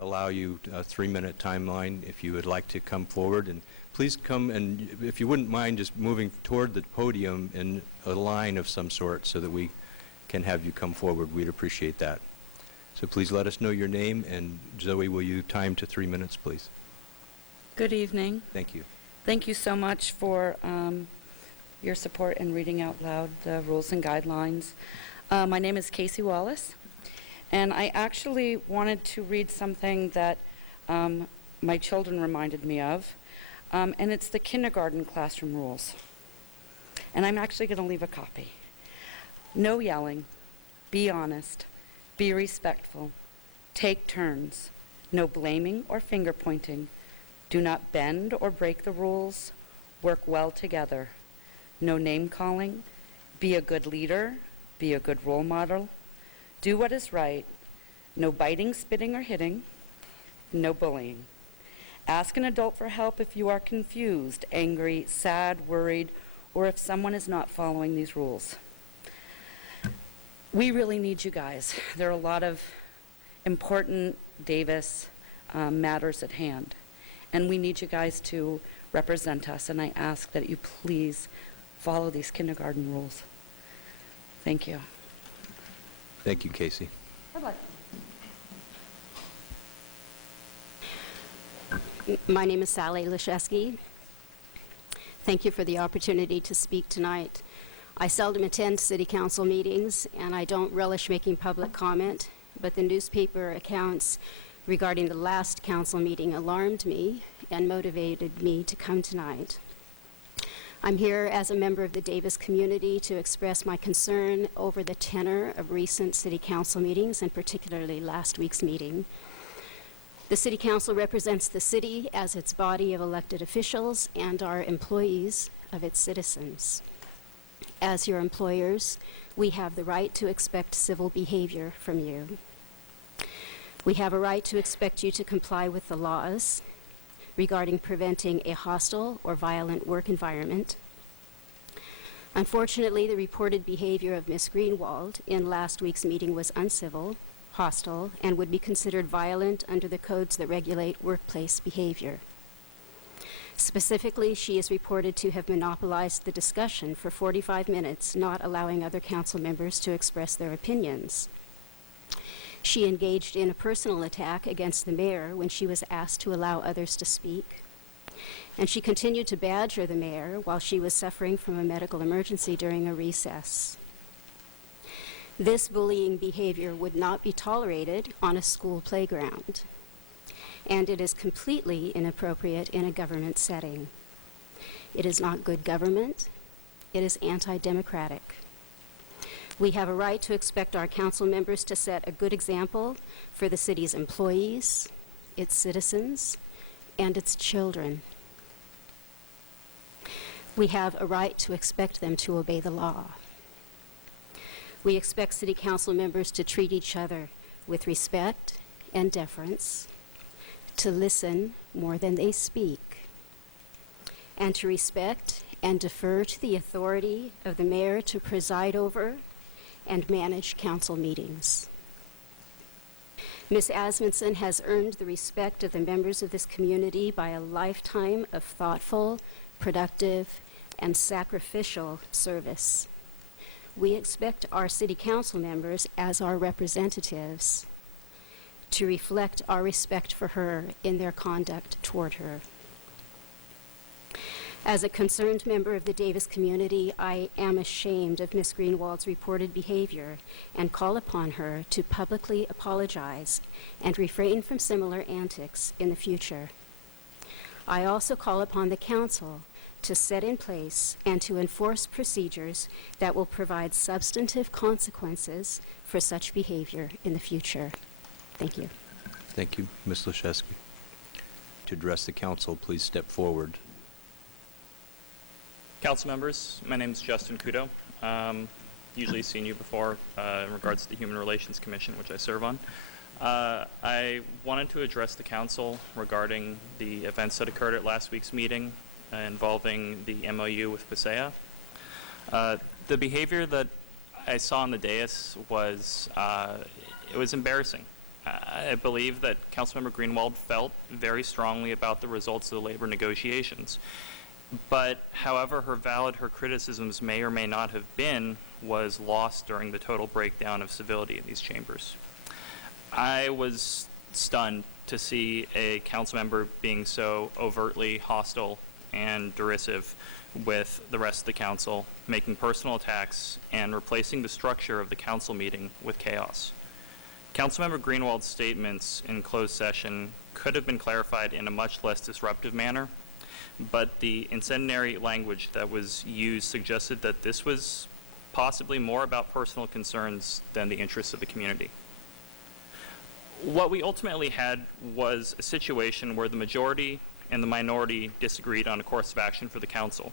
allow you a 3-minute timeline if you would like to come forward. And please come, and if you wouldn't mind just moving toward the podium in a line of some sort so that we can have you come forward, we'd appreciate that. So please let us know your name, and Zoe, will you time to 3 minutes, please? Good evening. Thank you. Thank you so much for your support in reading out loud the rules and guidelines. My name is Casey Wallace, and I actually wanted to read something that my children reminded me of, and it's the kindergarten classroom rules. And I'm actually going to leave a copy. No yelling, be honest, be respectful, take turns, no blaming or finger pointing, do not bend or break the rules, work well together, no name calling, be a good leader, be a good role model, do what is right, no biting, spitting, or hitting, no bullying. Ask an adult for help if you are confused, angry, sad, worried, or if someone is not following these rules. We really need you guys. There are a lot of important Davis matters at hand, and we need you guys to represent us, and I ask that you please follow these kindergarten rules. Thank you. Thank you, Casey. My name is Sally Leszewski. Thank you for the opportunity to speak tonight. I seldom attend city council meetings, and I don't relish making public comment, but the newspaper accounts regarding the last council meeting alarmed me and motivated me to come tonight. I'm here as a member of the Davis community to express my concern over the tenor of recent city council meetings, and particularly last week's meeting. The city council represents the city as its body of elected officials and are employees of its citizens. As your employers, we have the right to expect civil behavior from you. We have a right to expect you to comply with the laws regarding preventing a hostile or violent work environment. Unfortunately, the reported behavior of Ms. Greenwald in last week's meeting was uncivil, hostile, and would be considered violent under the codes that regulate workplace behavior. Specifically, she is reported to have monopolized the discussion for 45 minutes, not allowing other council members to express their opinions. She engaged in a personal attack against the mayor when she was asked to allow others to speak. And she continued to badger the mayor while she was suffering from a medical emergency during a recess. This bullying behavior would not be tolerated on a school playground, and it is completely inappropriate in a government setting. It is not good government. It is anti-democratic. We have a right to expect our council members to set a good example for the city's employees, its citizens, and its children. We have a right to expect them to obey the law. We expect city council members to treat each other with respect and deference, to listen more than they speak, and to respect and defer to the authority of the mayor to preside over and manage council meetings. Ms. Asmundson has earned the respect of the members of this community by a lifetime of thoughtful, productive, and sacrificial service. We expect our city council members, as our representatives, to reflect our respect for her in their conduct toward her. As a concerned member of the Davis community, I am ashamed of Ms. Greenwald's reported behavior and call upon her to publicly apologize and refrain from similar antics in the future. I also call upon the council to set in place and to enforce procedures that will provide substantive consequences for such behavior in the future. Thank you. Thank you, Ms. Leszewski. To address the council, please step forward. Council members, my name is Justin Kudo. Usually seen you before in regards to the Human Relations Commission, which I serve on. I wanted to address the council regarding the events that occurred at last week's meeting involving the MOU with Pasea. The behavior that I saw on the dais was, it was embarrassing. I believe that Councilmember Greenwald felt very strongly about the results of the labor negotiations. But however her criticisms may or may not have been, was lost during the total breakdown of civility in these chambers. I was stunned to see a council member being so overtly hostile and derisive with the rest of the council, making personal attacks and replacing the structure of the council meeting with chaos. Councilmember Greenwald's statements in closed session could have been clarified in a much less disruptive manner, but the incendiary language that was used suggested that this was possibly more about personal concerns than the interests of the community. What we ultimately had was a situation where the majority and the minority disagreed on a course of action for the council.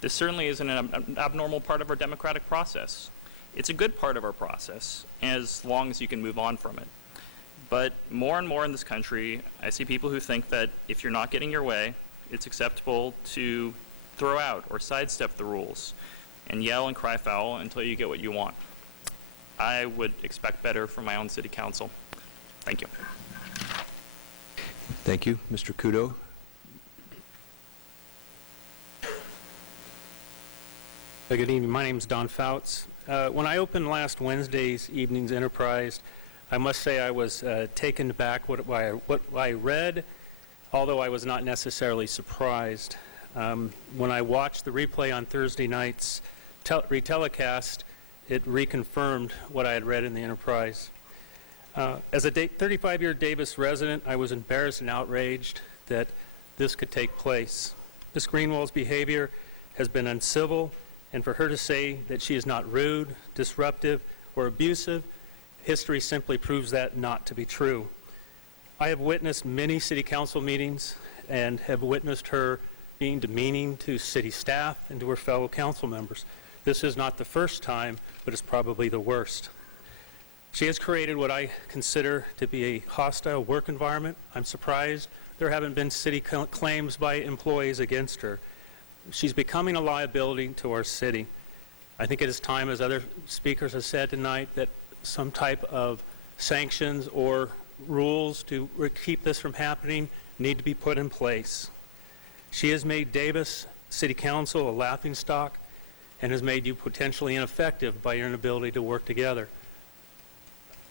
This certainly isn't an abnormal part of our democratic process. It's a good part of our process, as long as you can move on from it. But more and more in this country, I see people who think that if you're not getting your way, it's acceptable to throw out or sidestep the rules and yell and cry foul until you get what you want. I would expect better from my own city council. Thank you. Thank you. Mr. Kudo. Good evening. My name is Don Fouts. When I opened last Wednesday's evening's Enterprise, I must say I was taken aback what I read, although I was not necessarily surprised. When I watched the replay on Thursday night's retelecast, it reconfirmed what I had read in the Enterprise. As a 35-year Davis resident, I was embarrassed and outraged that this could take place. Ms. Greenwald's behavior has been uncivil, and for her to say that she is not rude, disruptive, or abusive, history simply proves that not to be true. I have witnessed many city council meetings and have witnessed her being demeaning to city staff and to her fellow council members. This is not the first time, but it's probably the worst. She has created what I consider to be a hostile work environment. I'm surprised there haven't been city claims by employees against her. She's becoming a liability to our city. I think it is time, as other speakers have said tonight, that some type of sanctions or rules to keep this from happening need to be put in place. She has made Davis City Council a laughingstock and has made you potentially ineffective by your inability to work together.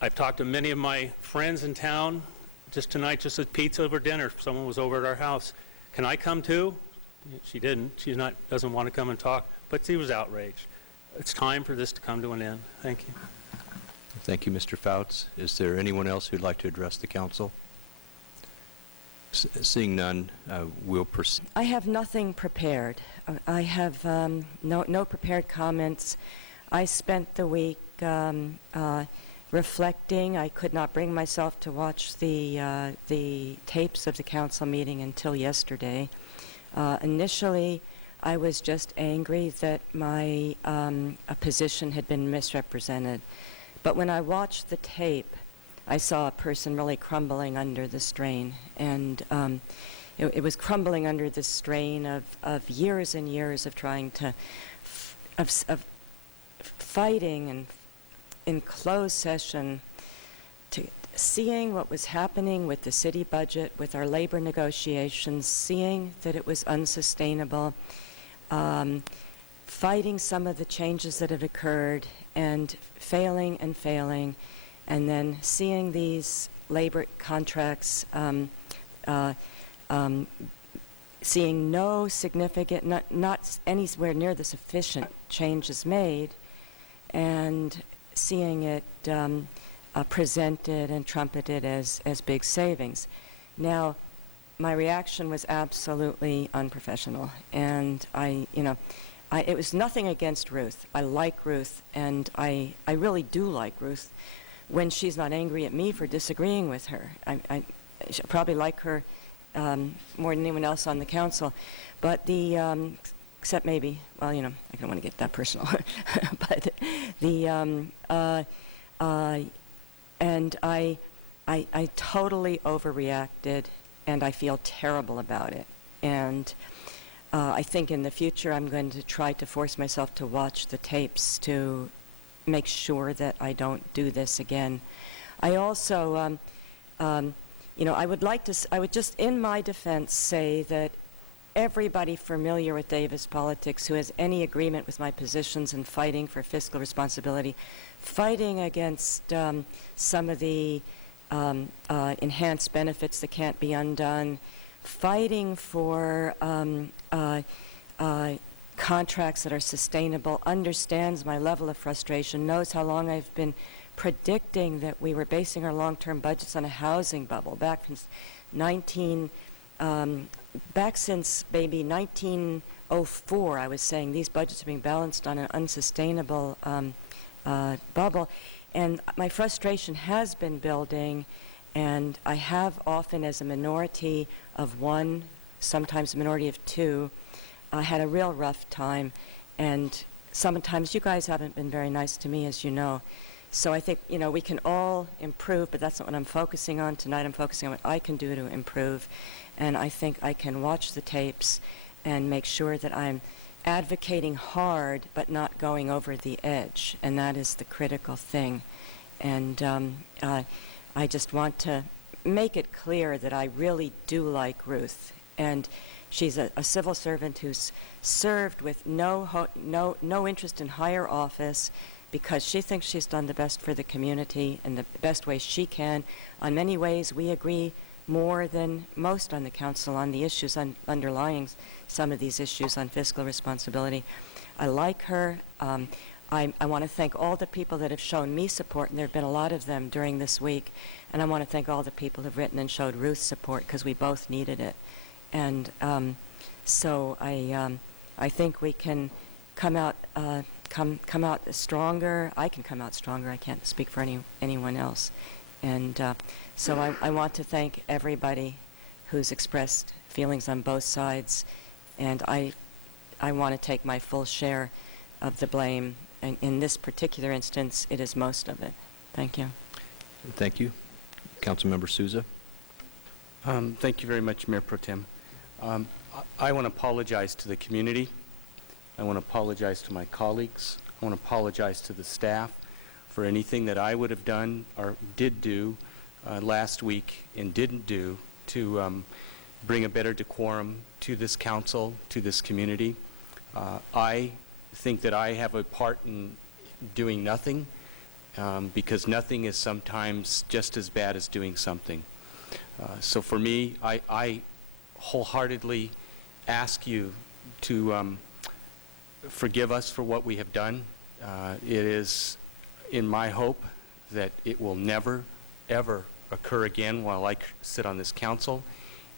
I've talked to many of my friends in town just tonight, just at pizza over dinner. Someone was over at our house. Can I come too? She didn't. Doesn't want to come and talk, but she was outraged. It's time for this to come to an end. Thank you. Thank you, Mr. Fouts. Is there anyone else who'd like to address the council? Seeing none, we'll proceed. I have nothing prepared. I have no prepared comments. I spent the week reflecting. I could not bring myself to watch the tapes of the council meeting until yesterday. Initially, I was just angry that my position had been misrepresented. But when I watched the tape, I saw a person really crumbling under the strain. And it was crumbling under the strain of years and years of trying to, of fighting and in closed session, to seeing what was happening with the city budget, with our labor negotiations, seeing that it was unsustainable, fighting some of the changes that had occurred and failing, and then seeing these labor contracts, seeing no significant, not anywhere near the sufficient changes made, and seeing it presented and trumpeted as big savings. Now, my reaction was absolutely unprofessional, and it was nothing against Ruth. I like Ruth, and I really do like Ruth when she's not angry at me for disagreeing with her. I probably like her more than anyone else on the council, but except maybe, well, I don't want to get that personal, but and I totally overreacted, and I feel terrible about it. And I think in the future I'm going to try to force myself to watch the tapes to make sure that I don't do this again. I also, I would like to, I would just, in my defense, say that everybody familiar with Davis politics who has any agreement with my positions in fighting for fiscal responsibility, fighting against some of the enhanced benefits that can't be undone, fighting for contracts that are sustainable, understands my level of frustration, knows how long I've been predicting that we were basing our long-term budgets on a housing bubble back from back since maybe 1904. I was saying these budgets are being balanced on an unsustainable bubble, and my frustration has been building, and I have often, as a minority of one, sometimes a minority of two, had a real rough time, and sometimes you guys haven't been very nice to me, as you know. So I think, we can all improve, but that's not what I'm focusing on tonight. I'm focusing on what I can do to improve, and I think I can watch the tapes and make sure that I'm advocating hard but not going over the edge, and that is the critical thing. And I just want to make it clear that I really do like Ruth, and she's a civil servant who's served with no interest in higher office, because she thinks she's done the best for the community in the best way she can. On many ways, we agree more than most on the council on the issues underlying some of these issues on fiscal responsibility. I like her. I want to thank all the people that have shown me support, and there have been a lot of them during this week. And I want to thank all the people who have written and showed Ruth support, because we both needed it. And so I think we can come out stronger. I can come out stronger. I can't speak for anyone else. And so I want to thank everybody who's expressed feelings on both sides. And I want to take my full share of the blame. And in this particular instance, it is most of it. Thank you. Thank you. Councilmember Souza. Thank you very much, Mayor Pro Tem. I want to apologize to the community. I want to apologize to my colleagues. I want to apologize to the staff for anything that I would have done or did do last week and didn't do to bring a better decorum to this council, to this community. I think that I have a part in doing nothing, because nothing is sometimes just as bad as doing something. So for me, I wholeheartedly ask you to forgive us for what we have done. It is in my hope that it will never, ever occur again while I sit on this council,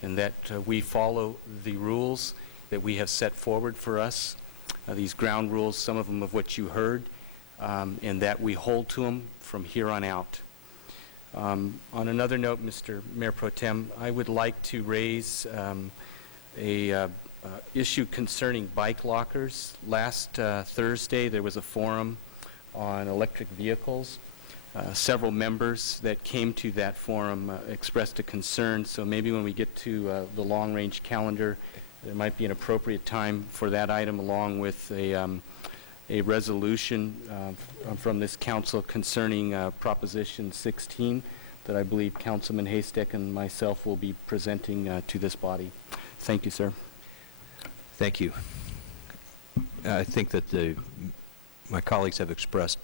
and that we follow the rules that we have set forward for us, these ground rules, some of them of what you heard, and that we hold to them from here on out. On another note, Mr. Mayor Pro Tem, I would like to raise a issue concerning bike lockers. Last Thursday, there was a forum on electric vehicles. Several members that came to that forum expressed a concern, so maybe when we get to the long-range calendar, there might be an appropriate time for that item, along with a resolution from this council concerning Proposition 16 that I believe Councilman Haystack and myself will be presenting to this body. Thank you, sir. Thank you. I think that my colleagues have expressed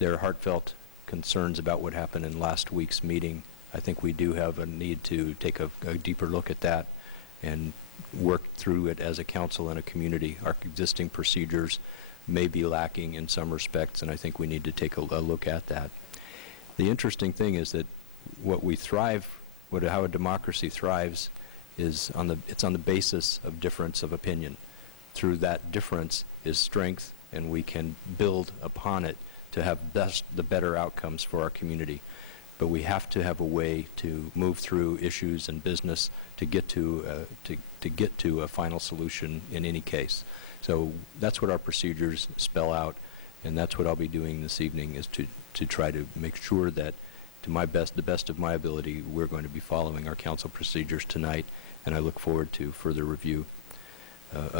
their heartfelt concerns about what happened in last week's meeting. I think we do have a need to take a deeper look at that and work through it as a council and a community. Our existing procedures may be lacking in some respects, and I think we need to take a look at that. The interesting thing is that what we thrive, how a democracy thrives, is on the basis of difference of opinion. Through that difference is strength, and we can build upon it to have the better outcomes for our community. But we have to have a way to move through issues and business to get to a final solution in any case. So that's what our procedures spell out, and that's what I'll be doing this evening, is to try to make sure that, to the best of my ability, we're going to be following our council procedures tonight, and I look forward to further review